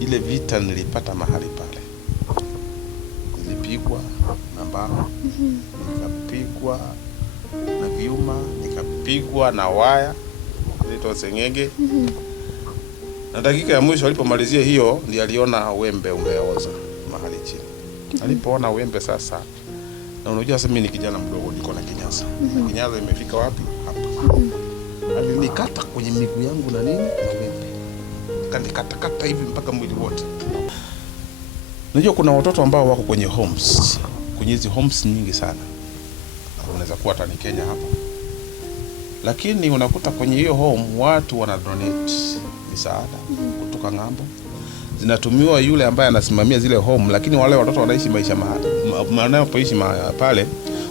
ile vita nilipata mahali pale. Nilipigwa na mbao, nikapigwa na vyuma, nikapigwa na waya zito sengenge. Na dakika ya mwisho alipomalizia hiyo ndiye aliona wembe umeoza mahali chini. Alipoona wembe sasa, na unajua sasa mimi ni kijana mdogo, niko na kinyasa. Kinyasa imefika wapi? Hapa. Alinikata kwenye miguu yangu na nini? Na wembe. Kanikata hivi mpaka mwili wote. Unajua kuna watoto ambao wako kwenye homes. Kwenye hizi homes nyingi sana. Unaweza kuwa hata ni Kenya hapa. Lakini unakuta kwenye hiyo home watu wana donate misaada kutoka ng'ambo. Zinatumiwa yule ambaye anasimamia zile home, lakini wale watoto wanaishi maisha wanapoishi pale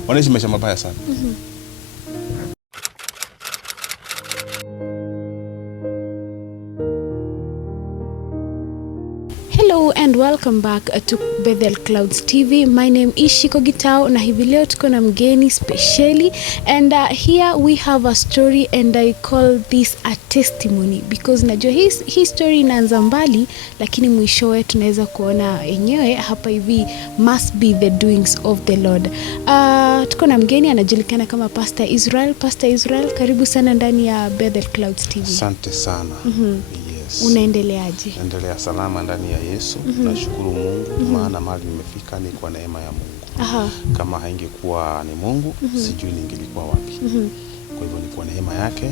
wanaishi maisha mabaya sana. Hello and welcome back to Bethel Clouds TV. My name is Shiko Gitao na hivi leo tuko na mgeni specially, and here we have a story and I call this a testimony because najua hii story inaanza mbali, lakini mwishowe tunaweza kuona yenyewe hapa hivi must be the doings of the Lord. Tuko na mgeni anajulikana kama Pastor Israel. Pastor Israel, karibu sana ndani ya Bethel Clouds TV. Asante sana. Unaendeleaje? Naendelea salama ndani ya Yesu. Nashukuru Mungu maana mahali nimefika ni kwa neema ya Mungu. Kama haingekuwa ni Mungu, sijui ningelikuwa wapi. Kwa hivyo ni kwa neema yake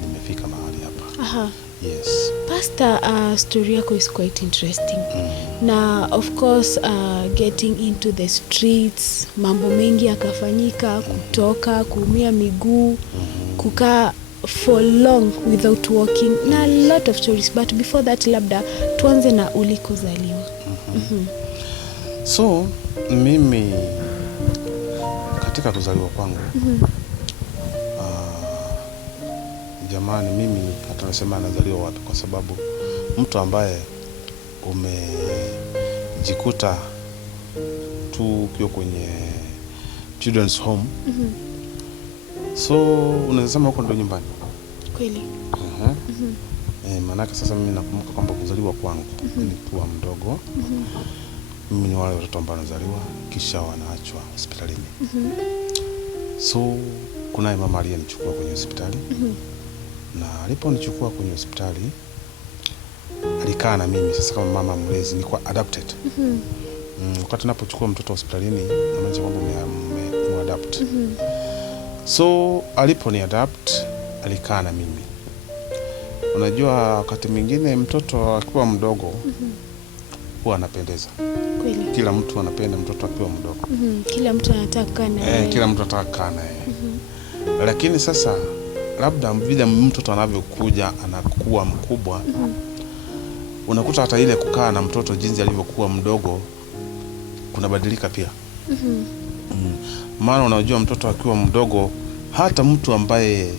nimefika mahali hapa. Yes. Pastor, story yako is quite interesting. Na of course getting into the streets, mambo mengi yakafanyika, kutoka, kuumia miguu, kukaa for long without walking, na a lot of stories, but before that labda tuanze na ulikozaliwa. So mimi katika kuzaliwa kwangu jamani, mimi hata nasema nazaliwa wapi, kwa sababu mtu ambaye umejikuta tu ukiwa kwenye children's home, so unasema huko ndo nyumbani kweli. Maanake sasa mimi nakumbuka kwamba kuzaliwa kwangu nilikuwa mdogo. Mimi ni wale watoto ambao wanazaliwa kisha wanaachwa hospitalini. So kuna mama aliyenichukua kwenye hospitali. Na aliponichukua kwenye hospitali alikaa na mimi sasa kama mama mlezi, nilikuwa adopted. Wakati napochukua mtoto hospitalini inamaanisha kwamba umeadapt. So aliponi adapt alikaa na mimi. Unajua wakati mwingine mtoto akiwa mdogo huwa anapendeza. Kweli. Kila mtu anapenda mtoto akiwa mdogo. Kila mtu anataka na yeye. Kila mtu anataka na yeye. Lakini sasa labda vile mtoto anavyokuja anakuwa mkubwa, unakuta hata ile kukaa na mtoto jinsi alivyokuwa mdogo kunabadilika pia. Maana unajua mtoto akiwa mdogo, hata mtu ambaye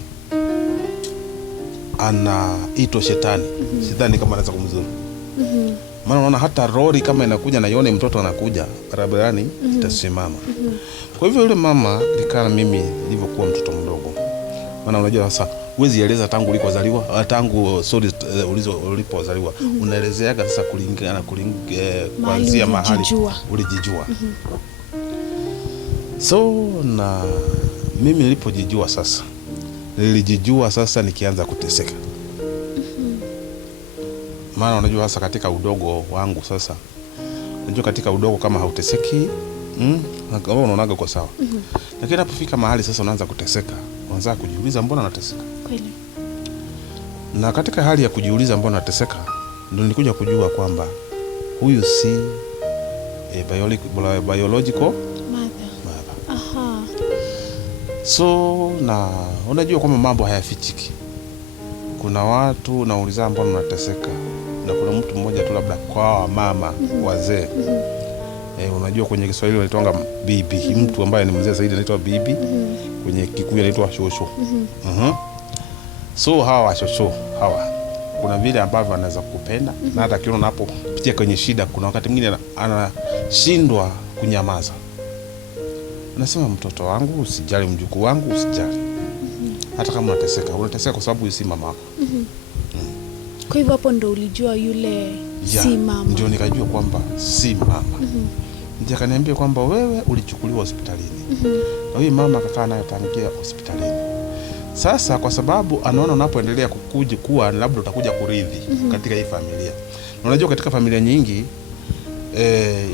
anaitwa shetani, sidhani kama anaweza kumzuru. Maana unaona hata lori kama inakuja na ione mtoto anakuja barabarani, itasimama. Kwa hivyo yule mama alikaa na mimi nilivyokuwa mtoto mdogo. Maana unajua sasa huwezi eleza tangu ulikozaliwa, tangu ulipozaliwa. Unaelezeaga sasa kulingana kuanzia mahali ulijijua. So na mimi nilipojijua sasa, nilijijua sasa nikianza kuteseka. Maana unajua sasa katika udogo wangu sasa, unajua katika udogo kama hauteseki, kama unaonaga kwa sawa. Lakini unapofika mahali sasa unaanza kuteseka, unaanza kujiuliza mbona nateseka? Kweli. Na katika hali ya kujiuliza mbona nateseka, ndio nilikuja kujua kwamba huyu si biological mother. So na unajua kwamba mambo hayafichiki. Kuna watu unauliza mbona unateseka, na kuna mtu mmoja tu labda kwa mama wazee. Unajua kwenye Kiswahili wanaitwa bibi. Mtu ambaye ni mzee zaidi anaitwa bibi. Kwenye Kikuyu anaitwa shosho. So hawa shosho hawa kuna vile ambavyo wanaweza kukupenda, na hata kiona unapopitia kwenye shida kuna wakati mwingine anashindwa kunyamaza. Unasema mtoto wangu usijali, mjukuu wangu usijali. Hata kama unateseka kwa sababu si mama wako. Kwa hivyo hapo ndo ulijua yule si mama? Ndio nikajua kwamba si mama. Ndio akaniambia kwamba wewe ulichukuliwa hospitalini. Na huyu mama akakaa naye tangia hospitalini. Sasa kwa sababu anaona unapoendelea kukuja kuwa labda utakuja kurithi katika hii familia. Na unajua katika familia nyingi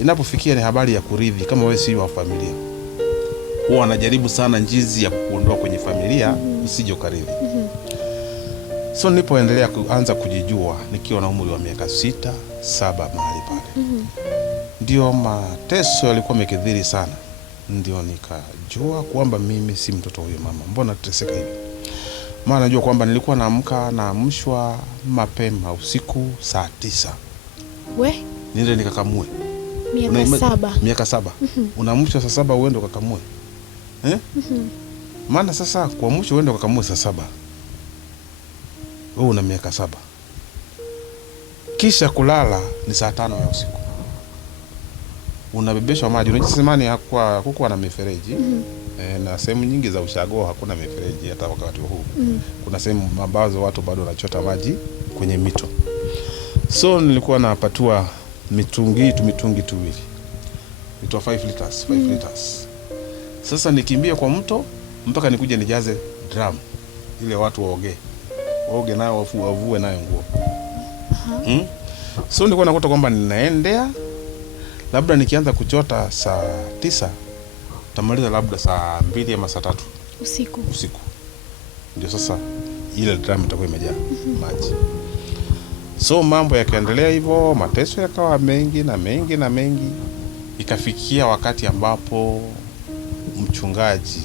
inapofikia ni habari ya kurithi, kama wewe si wa familia, huwa anajaribu sana njizi ya kukuondoa kwenye familia usije ukarithi. So nilipoendelea kuanza kujijua nikiwa na umri wa miaka 6, 7 mahali pale. Ndio mateso yalikuwa mekidhiri sana. Ndio nikajua kwamba mimi si mtoto huyo mama. Mbona nateseka hivi? Maana najua kwamba nilikuwa naamshwa mapema usiku saa 9. Niende nikakamue. Miaka 7. Unaamshwa saa 7 uende ukakamue. Maana sasa kuamshwa uende ukakamue saa 7. Wewe una miaka 7. Kisha kulala ni saa 5 ya usiku. Unabebeshwa maji. Unajua semani hakukuwa na mifereji. Na sehemu nyingi za ushago hakuna mifereji hata wakati huu. Kuna sehemu ambazo watu bado wanachota maji kwenye mito. So nilikuwa napatiwa mitungi tuwili. Mito 5 liters. Sasa nikimbia kwa mto mpaka nikuje nijaze drum ile watu waoge nayo wavue nayo nguo. So nilikuwa nakuta kwamba ninaendea labda nikianza kuchota saa 9 tamaliza labda saa 2 ama saa 3 usiku. Ndio sasa ile drum itakuwa imejaa maji. So mambo yakaendelea hivyo, mateso yakawa mengi. Ikafikia wakati ambapo mchungaji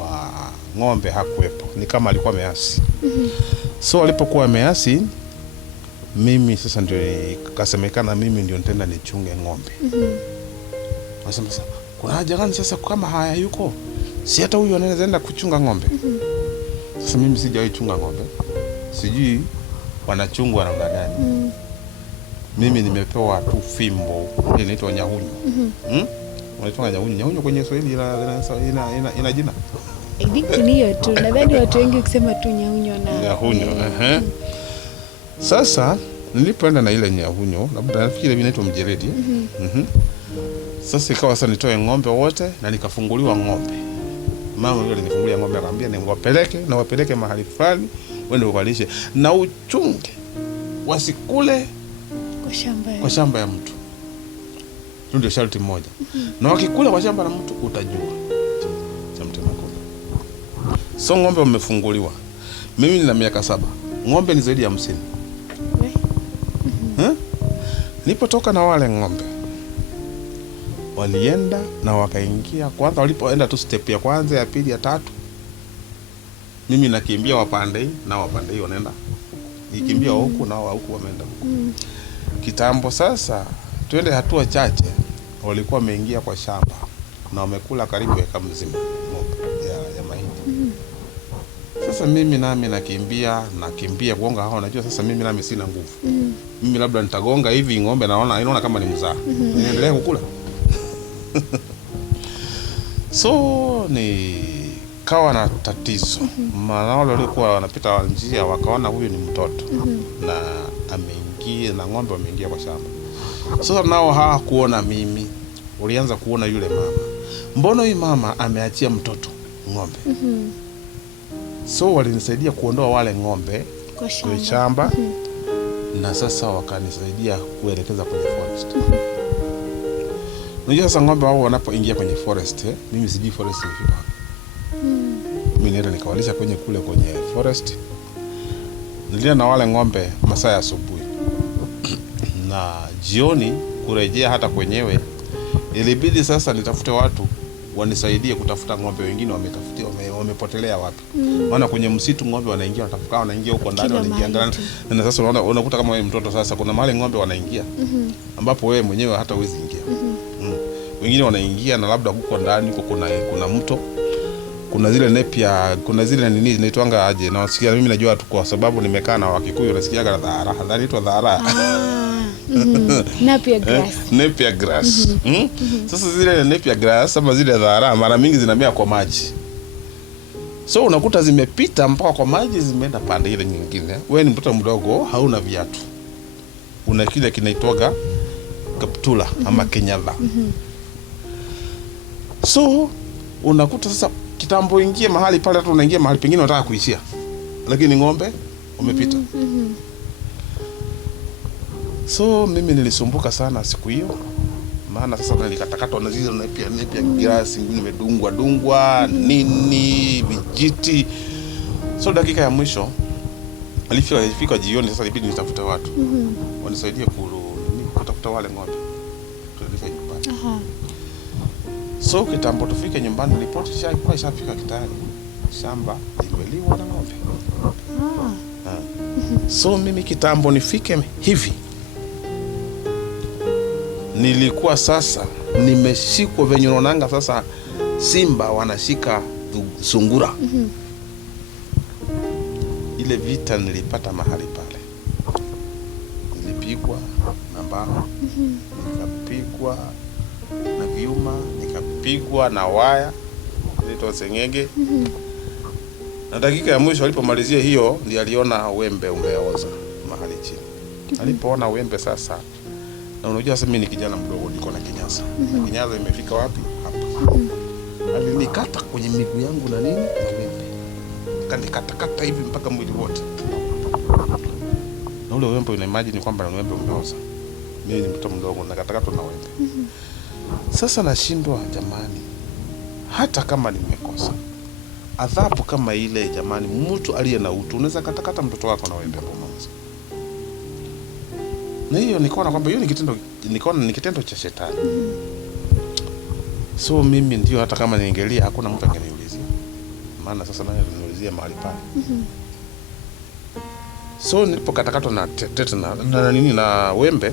wa ng'ombe hakuwepo. Ni kama alikuwa ameasi. So alipokuwa ameasi, mimi sasa ndio kasemekana mimi ndio nitaenda nichunge ng'ombe. Nasema sasa kuna haja gani sasa kama haya yuko? Si hata huyu anaweza enda kuchunga ng'ombe. Sasa mimi sijawahi chunga ng'ombe. Sijui wanachungwa namna gani. Mimi nimepewa tu fimbo ile inaitwa nyahunyu. Unaitwa nyahunyu kwenye Kiswahili ina jina. Hiyo tu. Nadhani watu wengi kusema tu nyahunyu. Sasa nilipoenda na ile nyahunyu, labda nafikiri inaitwa mjeredi. Sasa ikawa sasa nitoe ng'ombe wote na nikafunguliwa ng'ombe. Mama yule alinifungulia ng'ombe akamwambia niwapeleke mahali fulani wende ukalishe na uchunge wasikule kwa shamba ya mtu. Ndio sharti moja. Na wakikula kwa shamba la mtu utajua cha mtema kula. So ng'ombe wamefunguliwa. Mimi nina miaka 7. Ng'ombe ni zaidi ya 50. Nilipotoka na wale ng'ombe walienda na wakaingia. Kwanza walipoenda tu step ya kwanza, ya pili, ya 3, mimi nakimbia wapande na wapande hiyo wanaenda. Nikimbia huku na huku wameenda huku. Kitambo sasa twende hatua chache walikuwa wameingia kwa shamba na wamekula karibu eka mzima ng'ombe ya mahindi. Sasa mimi nami nakimbia kugonga hao. Najua sasa mimi nami sina nguvu. Mimi labda nitagonga hivi ng'ombe inaona kama ni mzaa. Niendelee kukula. So ni kawa na tatizo. Maana wale walikuwa wanapita njia wakaona huyu ni mtoto na ameingia na ng'ombe wameingia kwa shamba. Sasa nao hawakuona mimi, walianza kuona yule mama. Mbona huyu mama ameachia mtoto ng'ombe? So walinisaidia kuondoa wale ng'ombe kwa shamba. Na sasa wakanisaidia kuelekeza kwenye forest. Unajua sasa ng'ombe wao wanapoingia kwenye forest, mimi sijui forest ni vipi. Mimi nenda nikawalisha kwenye forest. Nilienda na wale ng'ombe masaa ya asubuhi. Na jioni kurejea hata kwenyewe ilibidi sasa nitafute watu wanisaidie kutafuta ng'ombe wengine wamepotelea wapi. Maana kwenye msitu ng'ombe wanaingia huko ndani, wanaingia ndani. Na sasa unakuta kama wewe mtoto sasa kuna mahali ng'ombe wanaingia ambapo wewe mwenyewe hata huwezi ingia. Wengine wanaingia na labda huko ndani kuna mto. Kuna zile nepia, kuna zile nini zinaitwanga aje, na wasikia mimi najua tu kwa sababu nimekaa na Wakikuyu nasikiaga na dhara. Inaitwa dhara. Napier grass. Sasa zile napier grass ama zile dhara mara mingi zinamea kwa maji. So unakuta zimepita mpaka kwa maji zimeenda pande ile nyingine. Wewe ni mtoto mdogo, hauna viatu. Una kile kinaitwaga kaptula ama kenyala. So unakuta sasa kitambo ingie mahali pale, hata unaingia mahali pengine unataka kuishia, lakini ng'ombe umepita. So mimi nilisumbuka sana siku hiyo, maana sasa nilikatakatwa na zile pia grasi nimedungwa nini vijiti. So dakika ya mwisho alifika jioni, sasa ilibidi nitafute watu wanisaidie kutafuta wale ng'ombe tulifika nyumbani. So kitambo tufike nyumbani, ripoti ishafika kitani, shamba limeliwa na ng'ombe. So mimi kitambo nifike hivi, nilikuwa sasa nimeshikwa venye unaonanga sasa simba wanashika sungura. Ile vita nilipata mahali pale. Nilipigwa na mbao, nikapigwa na vyuma, nikapigwa na waya zito sengenge. Na dakika ya mwisho alipomalizia hiyo, ndiye aliona wembe umeoza mahali chini. Alipoona wembe sasa, na unajua sasa mimi ni kijana mdogo, niko na kinyasa. Na kinyasa imefika wapi? Hapa. Alinikata kwenye miguu yangu na nini? Na wembe. Kanikata hivi mpaka mwili wote. Na ule wembe una imagine kwamba ni wembe umeoza. Mimi ni mtoto mdogo na katakata na wembe. Sasa nashindwa jamani. Hata kama nimekosa, adhabu kama ile jamani, mtu aliye na utu unaweza katakata mtoto wako na wembe pamoja. Na hiyo nikaona kwamba hiyo ni kitendo cha shetani. So mimi ndio, hata kama niingelia hakuna mtu angeniulizia. Maana sasa naye aliniulizia mahali pale. So nilipokatakatwa na tetana na nini na wembe,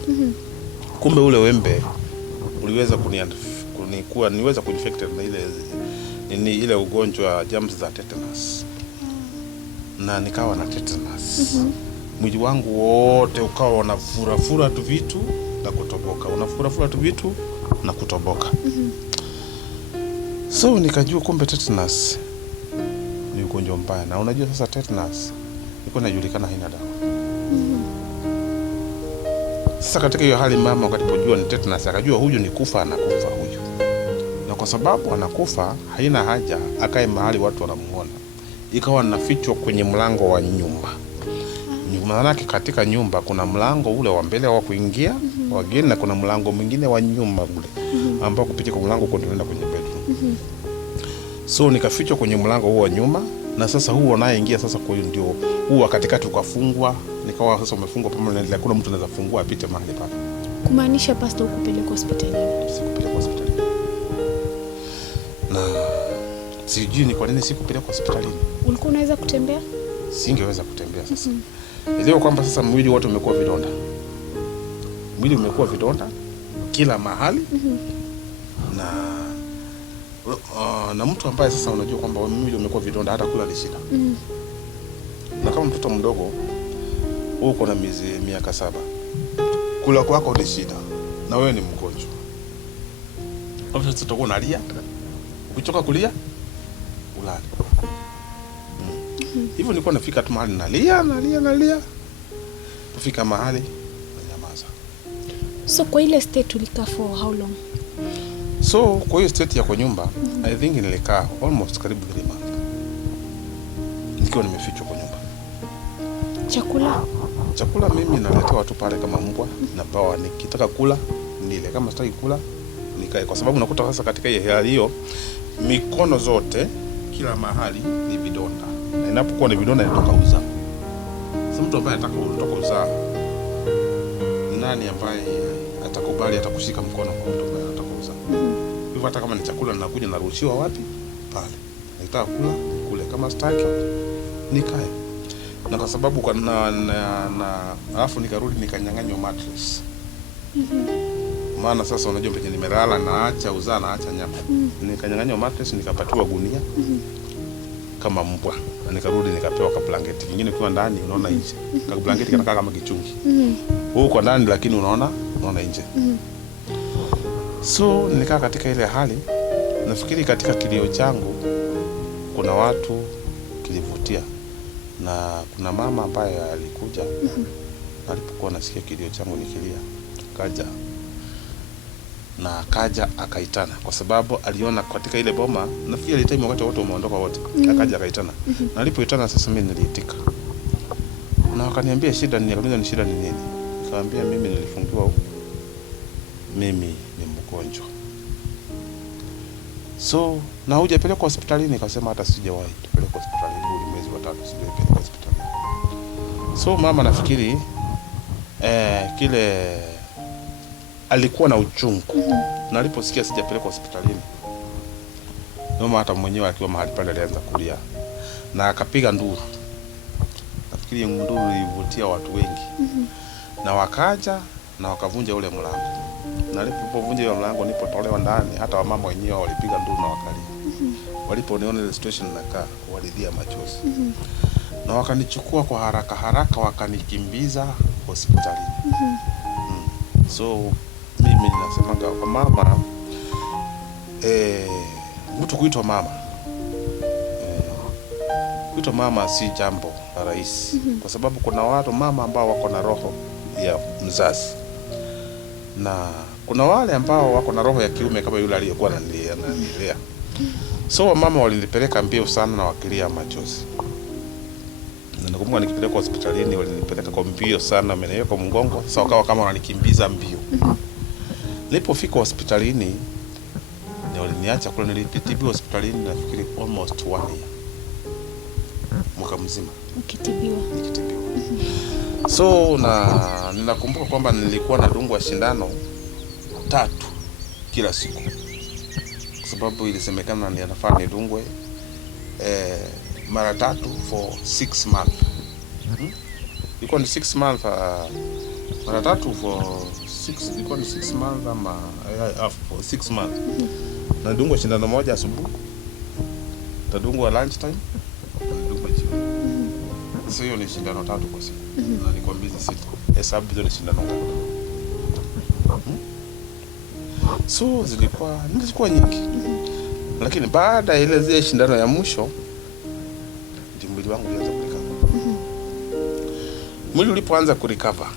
kumbe ule wembe uliweza niweza kuinfected na ile ugonjwa germs za tetanus. Na nikawa na tetanus. Mwili wangu wote ukawa unafura tu vitu na kutoboka. Unafura tu vitu na kutoboka. So nikajua kumbe tetanus ni ugonjwa mbaya. Na unajua sasa tetanus iko inajulikana haina dawa. Sasa katika hiyo hali mama wakati pojua ni tetanus, akajua huyu ni kufa, anakufa huyu. Na kwa sababu anakufa, haina haja akae mahali watu wanamuona. Ikawa nafichwa kwenye mlango wa nyumba. Maana katika nyumba kuna mlango ule wa mbele wa kuingia wageni, na kuna mlango mwingine wa nyuma ule ambao kupitia kwa mlango kwenda kwenye bedroom. So nikafichwa kwenye mlango huo wa nyuma, na sasa huo anayeingia sasa kwa hiyo ndio huo katikati ukafungwa. Nikawa sasa umefungwa pamoja na hakuna mtu anaweza fungua apite mahali pale. Kumaanisha Pastort kupeleka hospitalini? Sikupeleka hospitalini. Na sijui ni kwa nini sikupeleka hospitalini. Ulikuwa unaweza kutembea? Singeweza kutembea sasa. Ndio kwamba sasa mwili wote umekuwa vidonda. Mwili umekuwa vidonda kila mahali. Na mtu ambaye sasa unajua kwamba mwili umekuwa vidonda, hata kula ni shida. Na kama mtoto mdogo uko na miaka 7, kula kwako ni shida, na wewe ni mgonjwa. Hapo sasa utakuwa unalia. Ukichoka kulia ulale. Hivyo nilikuwa nafika tu mahali nalia. Kufika mahali nanyamaza. So kwa ile state ulikaa for how long? So kwa hiyo state ya kwa nyumba, I think nilikaa almost karibu 3 months. Nikiwa nimefichwa kwa nyumba. Chakula mimi naletewa watu pale kama mbwa, na bawa nikitaka kula nile, kama sitaki kula nikae, kwa sababu nakuta sasa katika hali hiyo mikono zote kila mahali ni vidonda. Na inapokuwa ni vidonda inatoka uzaa. Sasa mtu ambaye anataka kutoka uzaa, nani ambaye atakubali atakushika mkono kwa mtu ambaye anataka uzaa? Hivyo hata kama ni chakula ninakuja naruhusiwa wapi? Pale. Nataka kula, kule, kama sitaki nikae. Na kwa sababu kwa alafu nikarudi nikanyang'anywa mattress. Maana sasa unajua penye nimelala naacha uzaa naacha nyama. Nikanyang'anywa mattress, nikapatiwa gunia kama mbwa. Na nikarudi nikapewa ka blanketi kingine kwa ndani, unaona nje. Ka blanketi kanakaa kama kichungi. Huko ndani lakini unaona nje. So nilikaa katika ile hali, nafikiri katika kilio changu kuna watu kilivutia. Na kuna mama ambaye alikuja alipokuwa nasikia kilio changu nikilia, akaja akaitana, kwa sababu aliona katika ile boma, nafikiri ile time wakati wote wameondoka wote, akaja akaitana. Na alipoitana sasa mimi niliitika. Na wakaniambia shida ni nini? Ni shida ni nini? Nikamwambia mimi nilifungiwa huko, mimi ni mgonjwa. So na hujapelekwa hospitalini? Nikasema hata sijawahi kupelekwa hospitalini, huu mwezi wa 3 sijapelekwa hospitalini. So mama nafikiri kile alikuwa na uchungu. Na aliposikia sijapelekwa hospitalini, mama hata mwenyewe akiwa mahali pale alianza kulia na akapiga nduru. Nafikiri nduru ilivutia watu wengi. Na wakaja na wakavunja ule mlango. Na alipovunja ile mlango, nilipotolewa ndani, hata wamama wenyewe walipiga nduru na wakalia. Waliponiona ile situation nakaa, walilia machozi. Na wakanichukua kwa haraka wakanikimbiza hospitalini. So mimi ninasema kwa mama, mtu kuitwa mama, kuitwa mama si jambo la rahisi. Kwa sababu kuna watu mama ambao wako na roho ya mzazi, na kuna wale ambao wako na roho ya kiume kama yule aliyekuwa ananilea. So mama walinipeleka mbio sana na wakilia machozi. Na nakumbuka nikipelekwa hospitalini walinipeleka kwa mbio sana, wameniweka mgongo, sasa wakawa kama wananikimbiza mbio. Nilipofika hospitalini na waliniacha kule, nilitibiwa hospitalini nafikiri almost 1 year. Mwaka mzima nikitibiwa. So na ninakumbuka kwamba nilikuwa nadungwa shindano 3 kila siku, kwa sababu ilisemekana ninafaa nidungwe mara 3 for 6 months. Ilikuwa ni 6 months, mara 3 for 6, ilikuwa ni 6 months ama for 6 months. Nadungwa shindano moja asubuhi, tadungwa lunch time, nadungwa jioni. Sasa hiyo ni shindano 3 kwa siku. Na ni kwa miezi 6. Hesabu hizo ni shindano 3. So zilikuwa nyingi. Lakini baada ya ile zile shindano ya mwisho, ndio mwili wangu ulianza kurecover. Mwili ulipoanza kurecover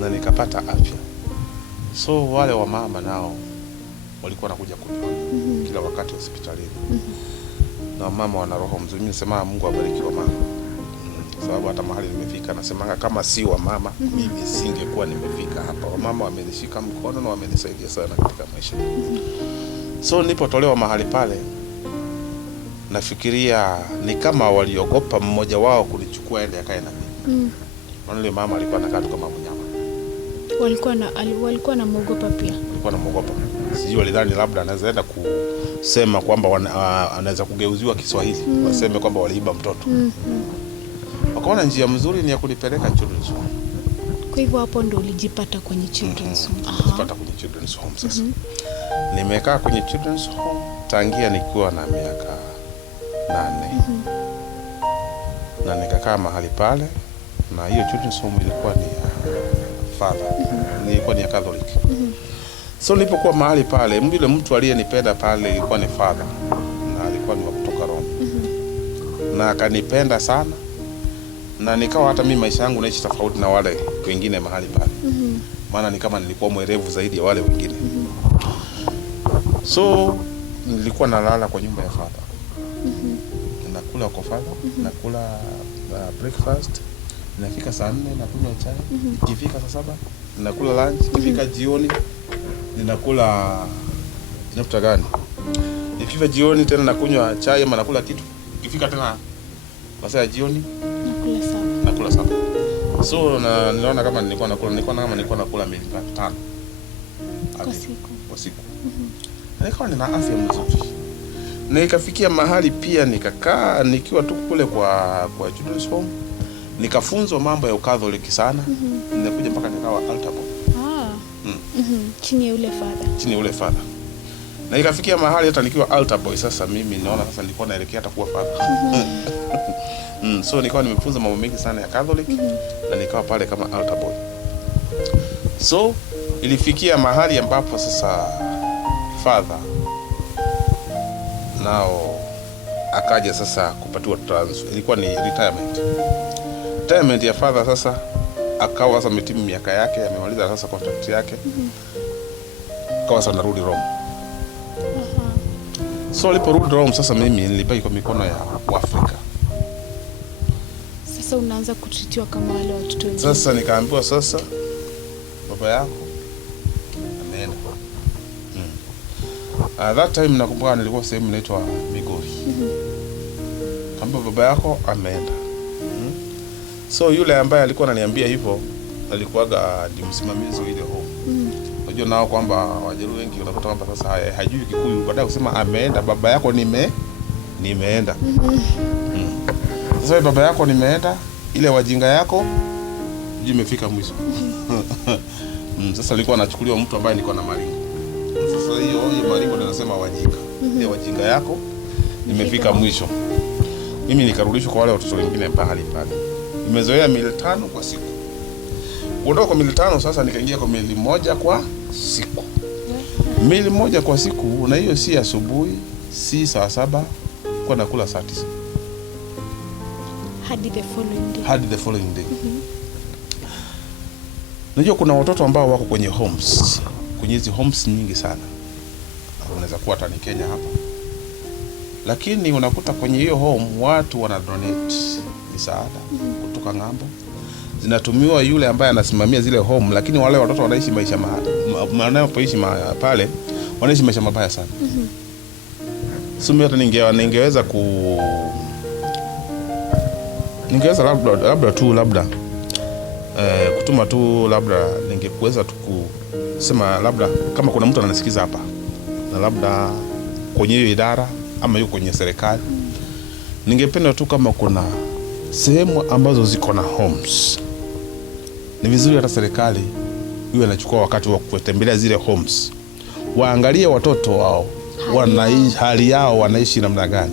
na nikapata afya. So wale wa mama nao walikuwa wanakuja kuniona kila wakati hospitalini. Na mama wana roho mzuri. Mimi nasema Mungu awabariki wa mama. Sababu hata mahali nimefika nasema kama si wa mama mimi singekuwa nimefika hapa. Wa mama wamenishika mkono na wamenisaidia sana katika maisha. So nilipotolewa mahali pale, nafikiria ni kama waliogopa mmoja wao kunichukua ile akae na mimi. Yule mama alikuwa anakaa kama mnyama. Walikuwa na muogopa pia. Walikuwa na muogopa. Sijui walidhani labda anaweza kusema kwamba anaweza kugeuziwa Kiswahili. Waseme kwamba waliiba mtoto. Wakaona njia mzuri ni ya kunipeleka children's home. Kwa hivyo hapo ndo ulijipata kwenye children's home. Nilipata kwenye children's home sasa. Nimekaa kwenye children's home tangia nikiwa na miaka 8. Na nikakaa mahali pale, na hiyo children's home ilikuwa ni father. Nilikuwa ni Catholic. So nilipokuwa mahali pale, yule mtu aliyenipenda pale ilikuwa ni father, na alikuwa ni wa kutoka Roma. Na akanipenda sana. Na nikawa hata mimi maisha yangu naishi tofauti na wale wengine mahali pale. Maana ni kama nilikuwa mwerevu zaidi ya wale wengine. So nilikuwa nalala kwa nyumba ya father. Nakula kwa father, nakula breakfast, nafika saa 4 nakunywa chai, ikifika saa 7 nakula lunch, ikifika jioni ninakula inafuta gani? Ikifika jioni tena nakunywa chai ama nakula kitu. Ikifika tena masaa ya jioni nakula sana. So niliona kama nilikuwa nakula mili 5 kwa siku. Nilikuwa nina afya nzuri. Na ikafikia mahali pia nikakaa nikiwa tu kule kwa children's home. Nikafunzwa mambo ya Ukatholiki sana. Nilikuja mpaka nikawa altar boy. Chini ya ule father. Na ikafikia mahali hata nikiwa altar boy sasa mimi naona sasa nilikuwa naelekea hata kuwa father. So nilikuwa nimefunza mambo mengi sana ya Catholic na nikawa pale kama altar boy. So ilifikia mahali ambapo sasa father nao akaja sasa kupatiwa transfer, ilikuwa ni retirement ya father. Sasa akawa sasa ametimu miaka yake, amemaliza sasa contract yake, akawa sasa narudi Rome. So aliporudi Rome sasa, mimi nilibaki kwa mikono ya Afrika. Sasa unaanza kutritiwa kama wale watoto wengine. Sasa nikaambiwa sasa, baba yako ameenda. At that time nakumbuka nilikuwa sehemu inaitwa Migori. Kamba baba yako ameenda. So yule ambaye alikuwa ananiambia hivyo alikuwaga ndi msimamizi ile home. Unajua nao kwamba Wajaluo wengi unakuta kwamba sasa hajui Kikuyu, baada ya kusema ameenda, baba yako nimeenda. Sasa baba yako nimeenda, ile wajinga yako imefika mwisho. Sasa alikuwa anachukuliwa mtu ambaye nilikuwa na maringo. Sasa hiyo maringo ndio nasema wajinga. Ile wajinga yako imefika mwisho. Mimi nikarudishwa kwa wale watoto wengine pahali pale. Nimezoea mili 5 kwa siku. Kuondoka kwa mili 5 sasa nikaingia kwa mili 1 kwa siku. Mili 1 kwa siku, na hiyo si asubuhi, si saa 7, kwa nakula saa 9. Hadi the following day. Najua kuna watoto ambao wako kwenye homes. Kwenye hizi homes nyingi sana. Unaweza kuwa hata ni Kenya hapa. Lakini unakuta kwenye hiyo home watu wana donate misaada kutoka ng'ambo. Zinatumiwa yule ambaye anasimamia zile home, lakini wale watoto wanaishi maisha wanapoishi pale wanaishi maisha mabaya sana. Sumi hata ningeweza labda kutuma tu, labda ningeweza tu kusema, labda kama kuna mtu ananisikiza hapa na labda kwenye hiyo idara ama yuko kwenye serikali, ningependa tu kama kuna sehemu ambazo ziko na homes, ni vizuri hata serikali iwe inachukua wakati wa kutembelea zile homes, waangalie watoto wao wanaishi, hali yao wanaishi namna gani.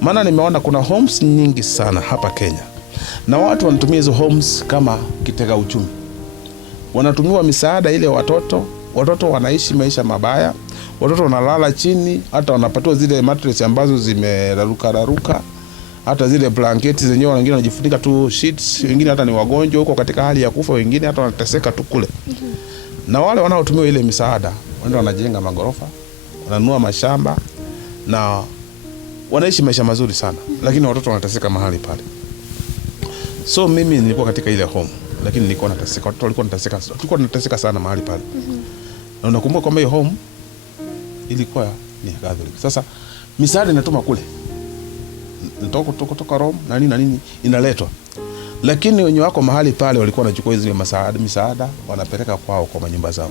Maana nimeona kuna homes nyingi sana hapa Kenya, na watu wanatumia hizo homes kama kitega uchumi. Wanatumiwa misaada ile watoto wanaishi maisha mabaya, watoto wanalala chini, hata wanapatiwa zile mattress ambazo zimeraruka, hata zile blanketi zenyewe wengine wanajifunika tu sheets, wengine hata ni wagonjwa huko katika hali ya kufa, wengine hata wanateseka tu kule. Na wale wanaotumia ile misaada, wao wanajenga magorofa, wananunua mashamba na wanaishi maisha mazuri sana, lakini watoto wanateseka mahali pale. So mimi nilikuwa katika ile home, lakini nilikuwa nateseka, watoto walikuwa wanateseka, tulikuwa tunateseka sana mahali pale. Na unakumbuka kwamba hiyo home ilikuwa ni Catholic. Sasa misaada inatuma kule, kutoka Rome na nini inaletwa, lakini wenye wako mahali pale walikuwa wanachukua zile misaada wanapeleka kwao kwa manyumba zao,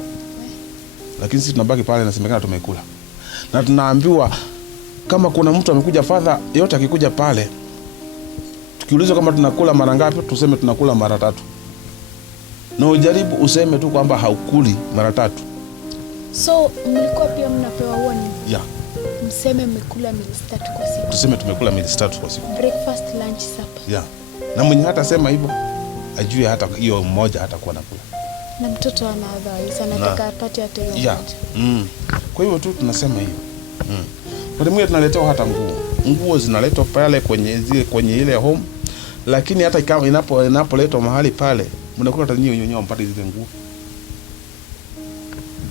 lakini sisi tunabaki pale, nasemekana tumekula. Na tunaambiwa kama kuna mtu amekuja, father yote akikuja pale, tukiulizwa kama tunakula mara ngapi, tuseme tunakula mara 3. Na ujaribu useme tu kwamba haukuli mara 3. So mlikuwa pia mnapewa warning? Yeah. Mseme mmekula meals 3 kwa siku. Tuseme tumekula meals 3 kwa siku. Breakfast, lunch, supper. Yeah. Na mwenye hata sema hivyo, ajue hata hiyo mmoja hatakuwa nakula. Na mtoto ana otherwise anataka apate hata hiyo moja. Kwa hiyo tu tunasema hiyo. Kwa mwingine tunaletewa hata nguo zinaletwa pale kwenye ile home, lakini hata kama inapoletwa mahali pale, mnakuta hata nyinyi mpate zile nguo.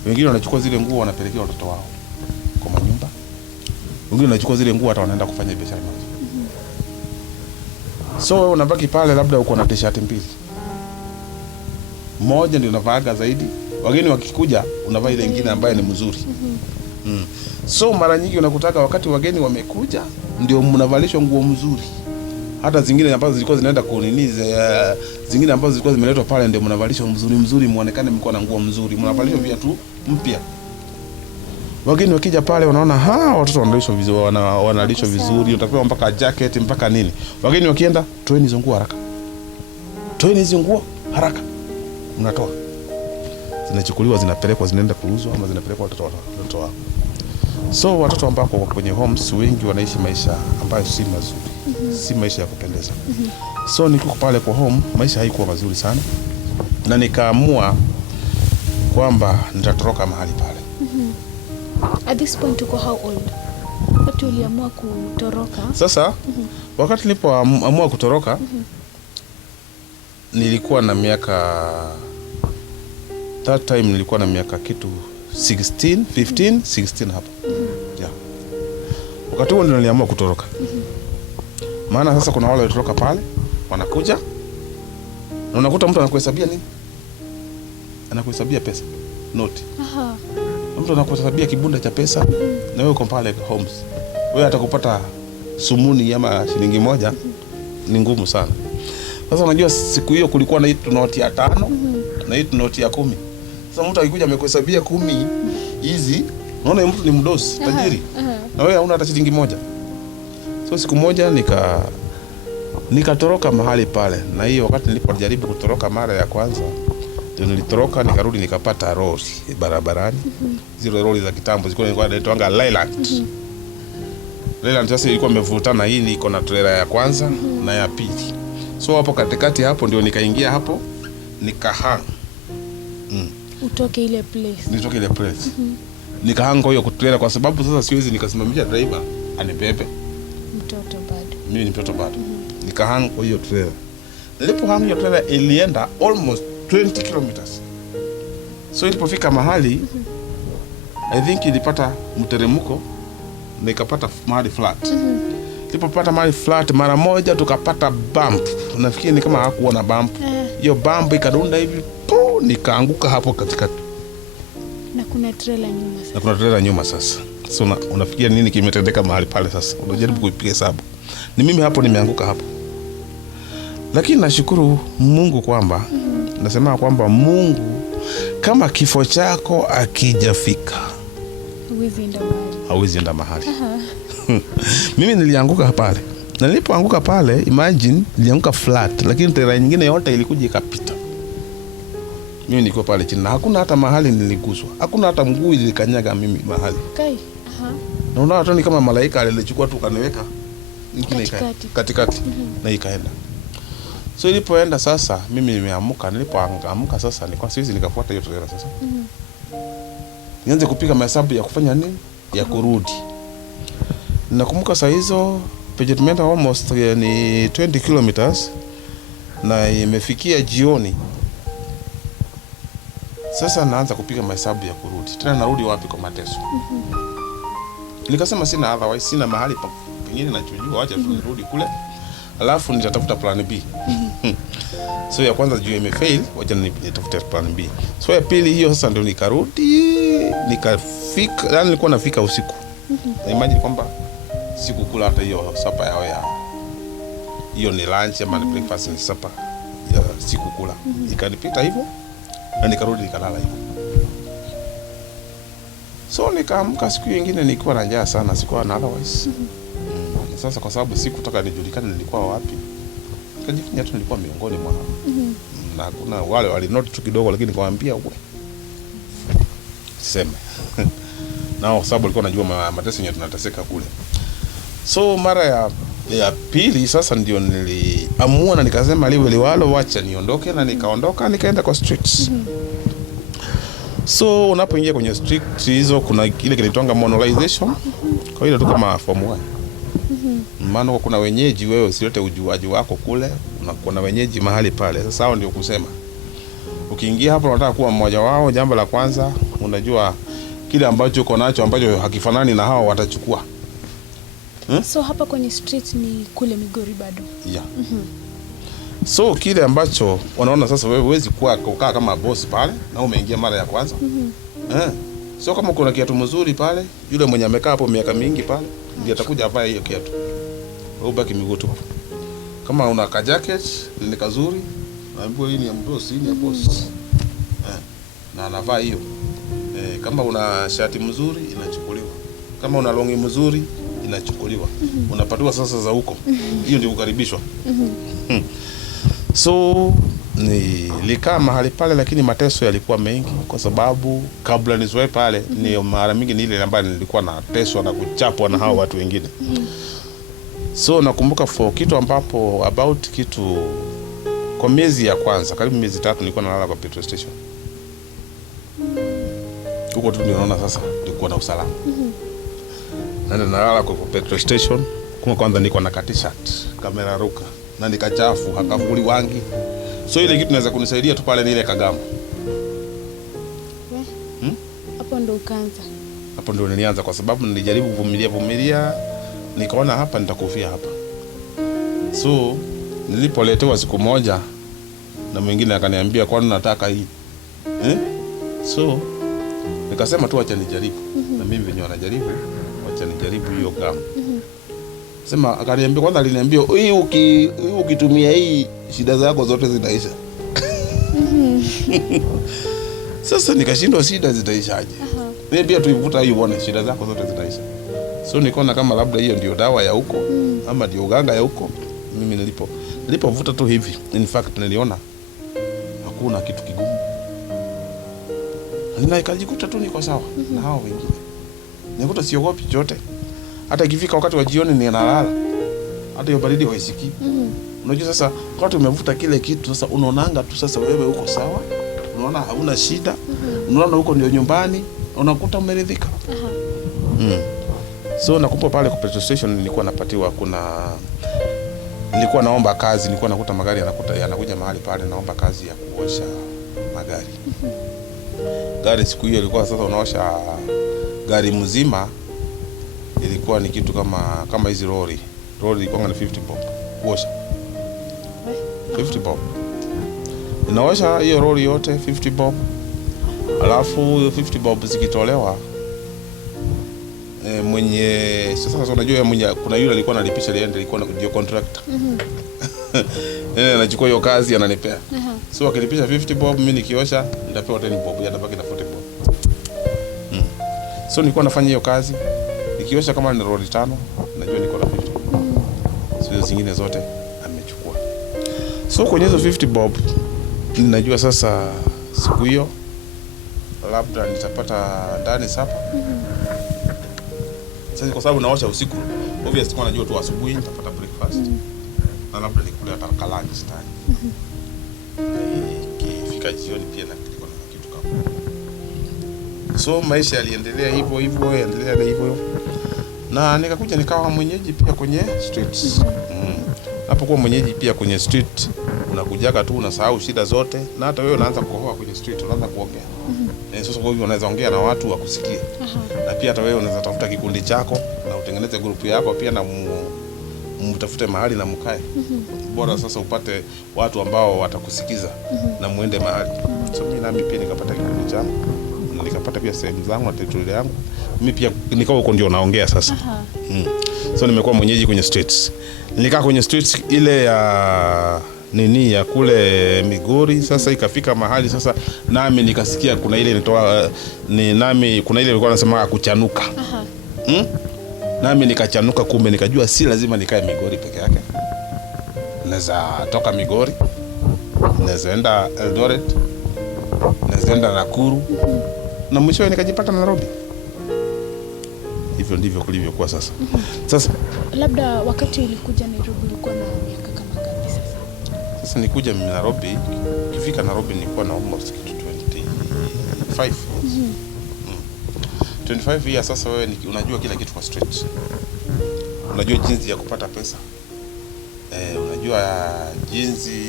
Wengine wanachukua zile nguo wanapelekea watoto wao kwa manyumba. Wengine wanachukua zile nguo hata wanaenda kufanya biashara nazo. So wewe unabaki pale, labda uko na t-shirt 2. Moja ndio unavaaga zaidi. Wageni wakikuja unavaa ile nyingine ambayo ni mzuri. So mara nyingi unakutaka wakati wageni wamekuja ndio mnavalishwa nguo mzuri. Hata zingine ambazo zilikuwa zinaenda kuniniza, zingine ambazo zilikuwa zimeletwa pale ndio mnavalishwa mzuri, muonekane mko na nguo mzuri, mnavalishwa viatu mpya. Wageni wakija pale wanaona watoto wanalishwa vizuri, utapewa mpaka jacket mpaka nini. Wageni wakienda, toeni hizo nguo haraka. Toeni hizo nguo haraka. Mnatoa. Zinachukuliwa, zinapelekwa, zinaenda kuuzwa ama zinapelekwa watoto wao. So watoto ambao kwenye homes wengi wanaishi maisha ambayo si mazuri. Si maisha ya kupendeza. So niko pale kwa home, maisha haikuwa mazuri sana. Na nikaamua kwamba nitatoroka mahali pale. At this point uko how old? wakati uliamua kutoroka? Sasa wakati nilipoamua kutoroka nilikuwa na miaka, that time nilikuwa na miaka kitu 16, 15, 16 hapo. Yeah. Wakati huo ndio niliamua kutoroka. Maana sasa kuna wale walitoroka pale, wanakuja na unakuta mtu anakuhesabia nini? Anakuhesabia pesa, noti. Mtu anakuhesabia kibunda cha pesa na wewe uko pale homes. Wewe atakupata sumuni ama shilingi moja ni ngumu sana. Sasa unajua siku hiyo kulikuwa na hii noti ya 5 na hii noti ya 10. Sasa mtu akikuja amekuhesabia 10 hizi, unaona mtu ni mdosi, tajiri. Na wewe hauna hata shilingi moja. So siku moja nikatoroka mahali pale, na hiyo wakati nilipojaribu kutoroka mara ya kwanza ndio nilitoroka, nikarudi nikapata lori barabarani. Zile lori za kitambo zilikuwa zinaitwa Leyland. Leyland sasa ilikuwa imevutana, hii iko na trailer ya kwanza na ya pili. So hapo katikati hapo ndio nikaingia hapo nikahang. Utoke ile place. Nitoke ile place. Nikahang kwa hiyo trailer kwa sababu sasa siwezi nikasimamisha driver anibebe. Mtoto bado. Mimi ni mtoto bado. Nikahang kwa hiyo trailer. Nilipohang hiyo trailer ilienda almost 20 kilometers. So ilipofika mahali I think ilipata mteremko na ikapata mahali flat. Ilipopata mahali flat mara moja tukapata bump. Nafikiri ni kama hakuwa na bump. Hiyo bump ikadunda hivi, nikaanguka hapo katikati. Na kuna trailer nyuma sasa. Na kuna trailer nyuma sasa. So unafikiria nini kimetendeka mahali pale sasa? Unajaribu kuipiga hesabu. Ni mimi hapo nimeanguka hapo. Lakini nashukuru Mungu kwamba nasema kwamba Mungu kama kifo chako akijafika hauwezi enda mahali. Mimi nilianguka pale. Na nilipoanguka pale, imagine nilianguka flat, lakini trailer nyingine yote ilikuja ikapita. Mimi niko pale chini na hakuna hata mahali niliguswa. Hakuna hata mguu ilikanyaga mimi mahali. Na unaona ni kama malaika alichukua tu kaniweka nyingine katikati na ikaenda. So ilipoenda sasa mimi nimeamuka, nilipoamka sasa nilikuwa siwezi nikafuata hiyo trailer sasa. Nianze kupiga mahesabu ya kufanya nini? Ya kurudi. Nakumbuka saa hizo penye tumeenda almost ni 20 kilometers na imefikia jioni. Sasa naanza kupiga mahesabu ya kurudi. Tena narudi wapi kwa mateso? Nikasema sina otherwise, sina mahali pengine nachojua, acha turudi kule. Alafu nitatafuta plan B. So ya kwanza juu imefail, wacha nitafute plan B. So ya pili hiyo sasa ndio nikarudi, nikafika, yani nilikuwa nafika usiku. Na imagine kwamba sikukula hata hiyo sapa yao ya hiyo ni lunch ama ni breakfast, ni sapa ya sikukula. Ikanipita hivyo na nikarudi nikalala hivyo. So nikaamka siku nyingine nikiwa na njaa sana, sikuwa na otherwise. Sasa kwa sababu sikutaka nijulikane nilikuwa wapi, nikajifanya tu nilikuwa miongoni mwa na kuna wale walinoti tu kidogo, lakini nikamwambia wewe sema nao sababu alikuwa anajua mateso yenyewe tunateseka kule. So mara ya pili sasa ndio niliamua na nikasema liwe liwalo, wacha niondoke, na nikaondoka nikaenda kwa streets. So unapoingia kwenye street hizo kuna ile kinaitwa monolization. Kwa hiyo tu kama form 1. Maana kuna wenyeji, wewe usilete ujuaji wako kule, kuna wenyeji mahali pale. Sasa hao ndio kusema ukiingia hapo unataka kuwa mmoja wao, jambo la kwanza unajua kile ambacho uko nacho ambacho hakifanani na hao watachukua. So hapa kwenye street ni kule Migori bado. Yeah. So kile ambacho wanaona sasa wewe huwezi kukaa kama boss pale na umeingia mara ya kwanza. So kama kuna kiatu mzuri pale, yule mwenye amekaa hapo miaka mingi pale ndiye atakuja avae hiyo kiatu. Wewe ubaki miguu tupu. Kama una ka jacket ni kazuri, naambiwa hii ni ya boss, hii ni ya boss. Na anavaa hiyo. Kama una shati mzuri inachukuliwa. Kama una longi mzuri inachukuliwa. Unapatiwa sasa za huko. Hiyo ndio kukaribishwa. So nilikaa mahali pale, lakini mateso yalikuwa mengi kwa sababu kabla nizoe pale ni mara mingi ni ile ambayo nilikuwa na teso na kuchapwa na hao watu wengine. So nakumbuka for kitu ambapo about kitu kwa miezi ya kwanza, karibu miezi 3 nilikuwa nalala kwa petrol station. Huko tu ninaona sasa nilikuwa na usalama. Naenda nalala kwa petrol station. Kuma kwanza niko na t-shirt, kamera ruka. Na nikachafu, hakavuli wangi. So ile kitu naweza kunisaidia tu pale ni ile kagamo. Hapo ndo ukaanza. Hapo ndo nilianza kwa sababu nilijaribu kuvumilia. Nikaona hapa nitakufia hapa. So nilipoletewa siku moja na mwingine akaniambia kwani nataka hii. So nikasema tu acha nijaribu. Na mimi venye wanajaribu, acha nijaribu hiyo gamu. Sema akaniambia kwanza aliniambia hii ukitumia hii shida zako zote zitaisha. Sasa nikashindwa shida zitaishaje. Mimi pia tuivuta hiyo uone shida zako zote zitaisha. So nikaona kama labda hiyo ndio dawa ya huko ama ndio uganga ya huko. Mimi nilipovuta tu hivi, in fact niliona hakuna kitu kigumu. Na nikajikuta tu niko sawa na hao wengine. Nikuta siogopi chochote. Hata ikifika wakati wa jioni ninalala. Hata hiyo baridi haisikii. Unajua sasa wakati umevuta kile kitu sasa unaonanga tu sasa wewe uko sawa. Unaona hauna shida. Unaona huko ndio nyumbani, unakuta umeridhika. So nakumbuka pale kwa petrol station nilikuwa napatiwa nilikuwa naomba kazi, nilikuwa nakuta magari yanakuja mahali pale naomba kazi ya kuosha magari. Gari siku hiyo ilikuwa sasa unaosha gari mzima ilikuwa ni kitu kama hizi lori ilikuwa na 50 bob kuosha. 50 bob. Inaosha hiyo lori yote 50 bob. Alafu 50 bob zikitolewa mwenye sasa unajua kuna yule alikuwa analipisha liende alikuwa ndio contractor. Anachukua hiyo kazi ananipea. So akilipisha 50 bob mimi nikiosha nitapewa 10 bob yanabaki na 40 bob. So nilikuwa nafanya hiyo kazi nikiosha kama ni lori 5 najua niko na 50 bob. So hizo zingine zote amechukua. So kwenye hizo 50 bob ninajua sasa siku hiyo labda nitapata ndani sapa. Sasa kwa sababu naosha usiku, obviously kwa najua tu asubuhi nitapata breakfast. Na labda nikule hata lunch time. Ikifika jioni pia na kitu kama. So maisha yaliendelea hivyo hivyo. Na nikakuja nikawa mwenyeji pia kwenye streets. Napokuwa mwenyeji pia kwenye street, unakujaga tu unasahau shida zote na hata wewe unaanza kukohoa kwenye street, unaanza kuongea. Sasa kwa hivyo unaweza ongea na watu wakusikie. Na pia hata wewe unaweza tafuta kikundi chako na utengeneze group yako pia na mtafute mahali na mkae. Bora sasa upate watu ambao watakusikiza na muende mahali. So mimi nami pia nikapata kikundi changu. Nikapata pia sehemu zangu na territory yangu. Mimi pia nikawa huko ndio naongea sasa. So nimekuwa mwenyeji kwenye streets. Nilikaa kwenye streets ile ya kule Migori. Sasa ikafika mahali sasa nami nikasikia kuna ile kuna ile ilikuwa nasema kuchanuka. Nami nikachanuka, kumbe nikajua si lazima nikae Migori peke yake. Naweza toka Migori, naweza enda Eldoret, naweza enda Nakuru, na mwisho nikajipata Nairobi. Hivyo ndivyo kulivyokuwa sasa. Sasa labda wakati ulikuja Nairobi ulikuwa na miaka kama ngapi sasa? Sasa nikuja mimi Nairobi, kifika Nairobi nilikuwa na almost 25. 25 years sasa wewe unajua kila kitu kwa street. Unajua jinsi ya kupata pesa. Unajua jinsi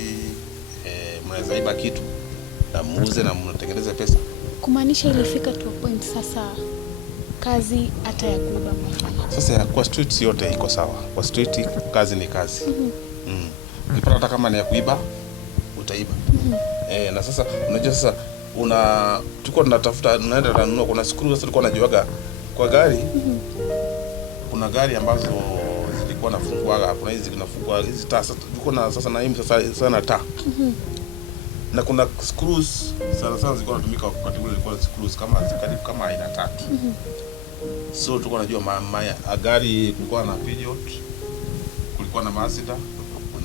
mnaweza iba kitu na muuze na mnatengeneza pesa. Kumaanisha ilifika to a point sasa kazi hata ya kuiba mnafanya. Sasa kwa street yote iko sawa. Kwa street kazi ni kazi. Ukipata hata kama ni ya kuiba utaiba. Na sasa unajua sasa tulikuwa tunatafuta naenda kununua kuna screw sasa tulikuwa najiwaga kwa gari. Kuna gari ambazo zilikuwa nafungwa, kuna hizi zinafungwa hizi taa. Tulikuwa na sasa na hivi sana taa. Na kuna screws sana zilikuwa zinatumika wakati ule, ilikuwa screws kama aina 3. So tulikuwa najua gari kulikuwa na Pastort, kulikuwa na Mazda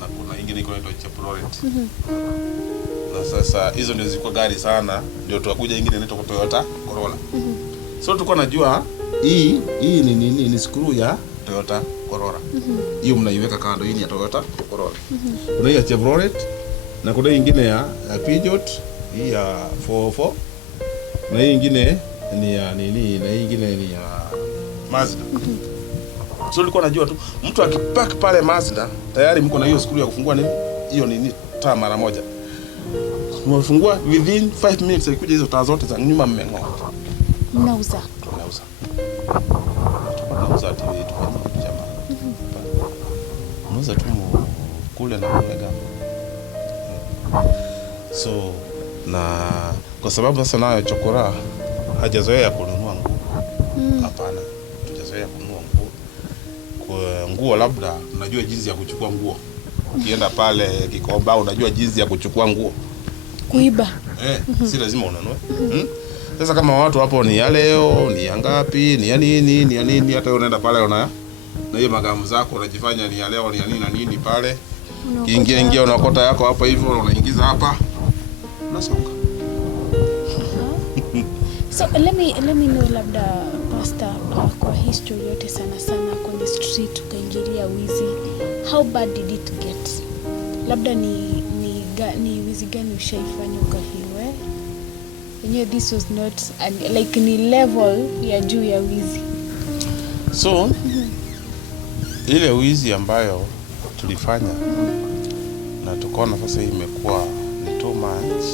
na kuna nyingine ilikuwa inaitwa Plazza. Na sasa hizo ndio zilikuwa gari sana, ndio tukakuja nyingine inaitwa Toyota Corolla. So tulikuwa najua hii ni screw ya Toyota Corolla. Hiyo mnaiweka kando, hii ni ya Toyota Corolla. Kuna hii ya Chevrolet na kuna nyingine ya Pastort, hii ya 404. Na hii nyingine ni ya na hii nyingine ni ya Mazda. So nilikuwa najua tu mtu akipaki pale Mazda tayari mko na hiyo skuru ya kufungua nini? Hiyo nini taa mara moja. Mmefungua within 5 minutes ikikuja hizo taa zote za nyuma mmeng'oa. Mnauza. Tunauza TV tu kwa jamaa. Mnauza tu kule na mega. So na kwa sababu sasa nayo chokora hajazoea kununua nguo. Hapana. Tujazoea kununua nguo. Kwa nguo labda unajua jinsi ya kuchukua nguo. Ukienda pale Kikomba unajua jinsi ya kuchukua nguo. Kuiba. Si lazima ununue. Sasa kama watu hapo ni ya leo, ni ya ngapi, ni ya nini, hata unaenda pale na hiyo magamu zako unajifanya ni ya leo, ni ya nini na nini pale. Kiingia unakota yako hapa hivyo unaingiza hapa. Unasonga. So let me know labda Pastor, kwa history yote sana kwenye street ukaingilia wizi. How bad did it get? Labda ni wizi gani ushaifanya ukafilwe? Yenyewe this was not like ni level ya juu ya wizi. So ile wizi ambayo tulifanya na tukaona sasa hii imekuwa ni too much,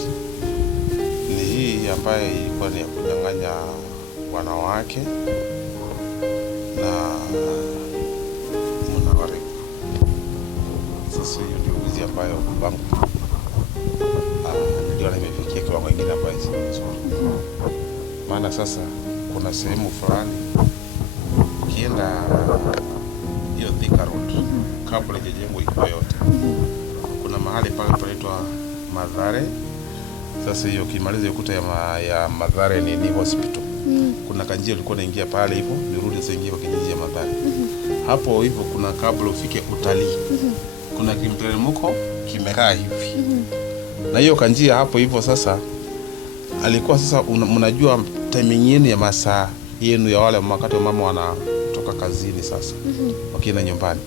ni hii ambayo ilikuwa ni ya kunyang'anya wanawake na mwanawake. Sasa hiyo ndio wizi ambayo bangu ndio nimefikia kwa wengine hapa hizi. Maana sasa kuna sehemu fulani ukienda hiyo Thika Road kabla hajajengwa iko yote, kuna mahali pale panaitwa Madhare. Sasa hiyo kimaliza ukuta ya Madhare ni hospital. Kuna kanjia ulikuwa unaingia pale hivyo nirudi sasa ingia kwa kijiji ya Madhare. Hapo hivyo kuna kabla ufike utalii. Kuna kimteremko kimekaa hivi. Na hiyo kanjia hapo hivyo sasa alikuwa sasa mnajua timing yenu ya masaa yenu ya wale wakati wa mama wanatoka kazini sasa. Wakienda nyumbani.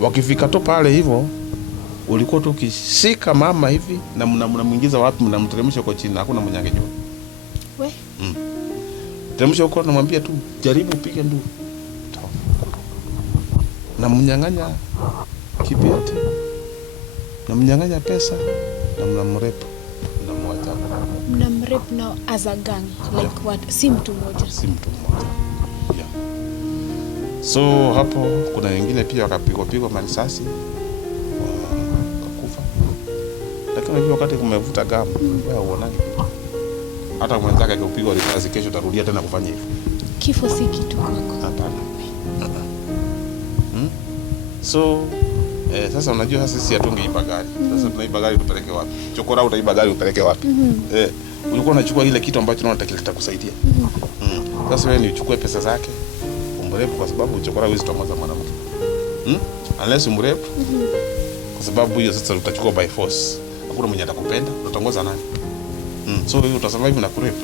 Wakifika tu pale hivyo ulikuwa tu ukishika mama hivi na mnamuingiza wapi, mnamteremsha kwa chini, hakuna mwenye angejua. We? Teremsha huko namwambia tu jaribu upige nduru. Na mnyang'anya kibeti. Na mnyang'anya pesa na mnamrepu na mwacha. Mnamrepu na as a gang like what? Si mtu mmoja. Yeah. So hapo kuna wengine pia wakapigwa marisasi wakakufa. Lakini unajua wakati kumevuta gamu wewe uonaje? Hata mwenzake akipigwa risasi kesho tarudia tena kufanya hivyo. Kifo si kitu kwako. Hapana. So sasa unajua sisi hatungeiba gari. Sasa tunaiba gari tupeleke wapi? Chokora utaiba gari upeleke wapi? Ulikuwa unachukua ile kitu ambacho unaona kitakusaidia. Sasa wewe ni uchukue pesa zake umrepu, kwa sababu chokora huwezi tongoza mwanamke. Unless umrepu. Kwa sababu hiyo sasa utachukua by force. Hakuna mwenye atakupenda, utatongoza nani? So hiyo utasurvive na kurepu.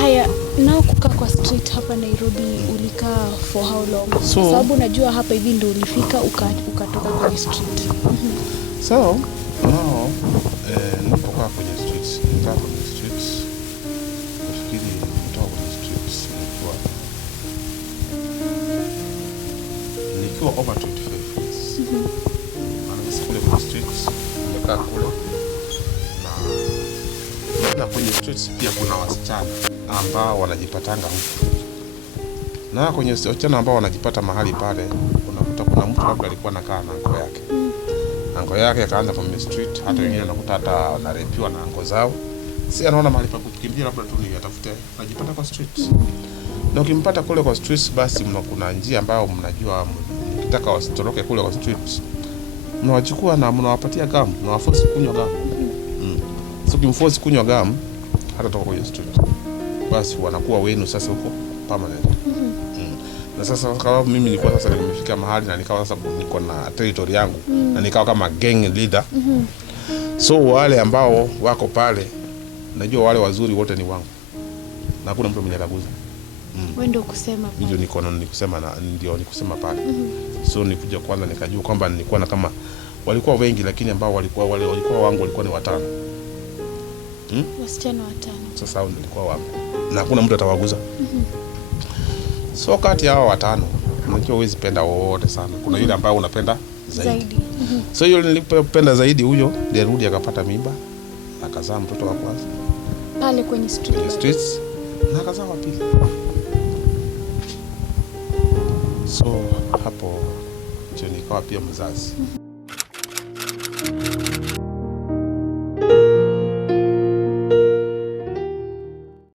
Haya, nao kukaa kwa street hapa Nairobi ulikaa for how long? Kwa sababu najua hapa hivi ndio ulifika ukatoka kwenye street. So, nilipokaa kwenye streets, nafikiri kutoka kwenye streets nikiwa over 25 years. Maana kule kwenye streets, nimekaa kule na kwenye streets pia kuna wasichana ambao wanajipatanga huko. Na kwenye wasichana ambao wanajipata mahali pale, unakuta kuna mtu labda alikuwa anakaa na anko yake. Anko yake akaanza kwenye street, hata wengine unakuta hata anarepiwa na anko zao. Si anaona mahali pa kukimbia labda tu ni atafute, anajipata kwa street. Na ukimpata kule kwa streets, basi kuna njia ambayo mnajua mkitaka wasitoroke kule kwa streets. Mnawachukua na mnawapatia gamu, mnawaforce kunywa gamu. So kimforce kunywa gamu hata toka kwenye street, basi wanakuwa wenu sasa huko permanent. Na sasa kama mimi nilikuwa sasa nimefika mahali na nikawa sasa niko na territory yangu na nikawa kama gang leader. So wale ambao wako pale najua wale wazuri wote ni wangu. Na hakuna mtu mwenye ataguza. Wewe ndio kusema pale. Ndio nikusema pale. So nikuja kwanza nikajua kwamba nilikuwa na kama walikuwa wengi, lakini ambao walikuwa wangu walikuwa ni 5. Wasichana 5. Sasa hao nilikuwa wangu. Na hakuna mtu atawaguza. So kati ya hao 5 unajua huwezi penda wote sana. Kuna yule ambaye unapenda zaidi. So yule nilipenda zaidi, huyo ndiye rudi akapata mimba, akazaa mtoto wa kwanza pale kwenye streets, na akazaa wa pili. So hapo ndio nikawa pia mzazi.